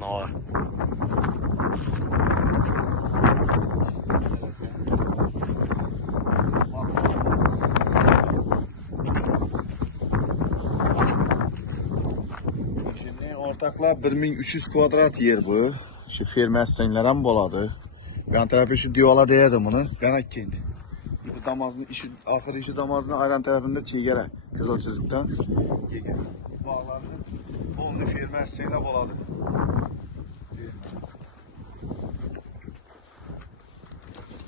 No. Şimdi ortaklar 1300 kvadrat yer bu. Şu ferma əssənlər ham boladı. Yan tərəfi şu diyola deyədim bunu. Qanak kendi. Bu damazın işi, axırı işi damazının ayran tərəfində çiğərə. Kızıl çizikdən. Yegən. Bağlarını onun ferma əssənlər boladı.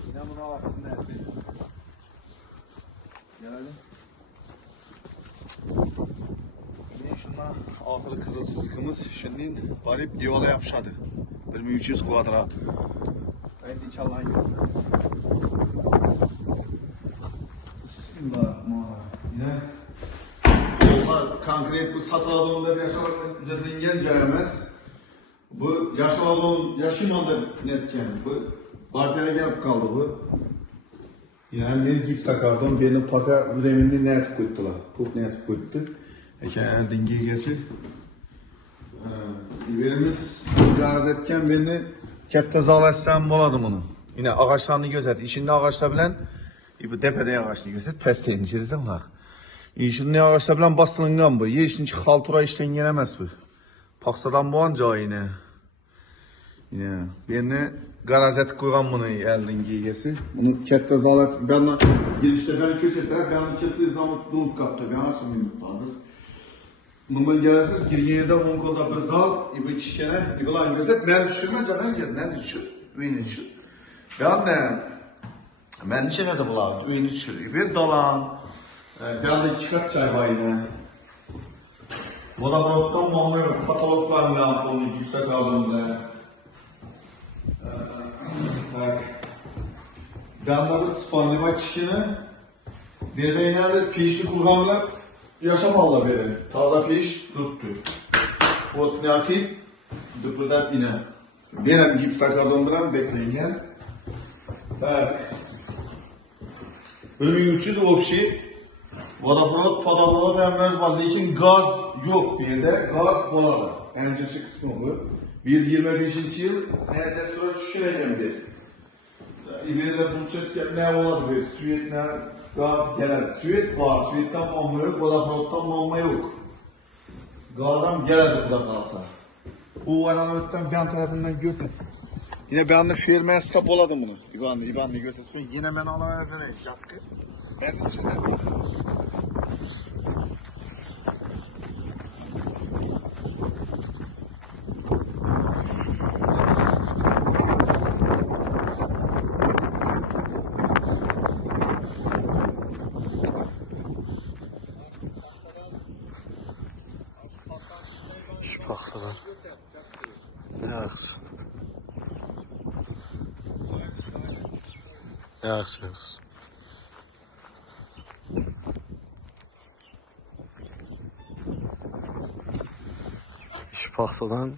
Yine bunu alalım neyse. Gelelim. Şundan ahırı kızıl çizgimiz şimdi varıp diyola yapışadı. 1300 kvadrat. Ben de iç Allah'ın göstereyim. Bismillahirrahmanirrahim. Yine yolda konkret bu satıladığında bir yaşamak üzerinden cayemez. Bu yaşaladığın yaşımanda netken bu. Bartere gelip kaldı bu. Yani bir gip sakardan birini paka üremini ne etip koydular. Çok ne etip koydu. Elden giygesi. İberimiz gaz etken beni katta zal etsem boladı bunu. Yine ağaçlarını gözet. İçinde ağaçla bilen bu tepede ağaçlı gözet. Peste incirizim var. İçinde ağaçla bilen bastılıngan bu. Yeşinci haltura işten gelemez bu. Paksadan bu anca yine. Yine beni garaj etip koygan bunu elden giygesi. Bunu katta zal et. Ben girişte ben kösetler. Ben katta zamı dolup kaptı. Ben açmayayım hazır. Bundan gelirsiniz, girgiyede 10 kolda bir zal, ibi kişene, ibi lan gözet, ne düşürme canına gel, ne düşür, üyünü düşür. Ben ne şeyde bulalım, üyünü düşür, ibi dalan, ben de 2 kat çay bayına. Vodabrottan mamlıyor, kataloglar mı yapıldı, yüksek aldığında. Ben de bir spandima kişine, bir de yine pişli kullanırlar. Yaşamalı beri. Taza piş tuttu. Ot ne akip? Dıpırdat yine. Benim gibi sakardan bilen bekleyin gel. Bak. 1300 opşi. Vodaprot, padaprot hem var. Lekin gaz yok bir yerde. Gaz boladı. Önceki kısmı bu. 1.25 yıl nerede sonra düşüneceğim diye. İleride bulacak ne oladı bir süet ne? Gaz gelir. Süet var. Süetten mamma yok. Vodaprottan mamma yok. Gazam gelir burada kalsa. Bu aranlıktan ben tarafından göster. Yine ben de firmaya sap oladım bunu. İban'ı göstersin. Yine ben ona yazarım. Cakkı. Ben içinde. Şu baksalar. Yaxşı. Yaxşı. Şu baksadan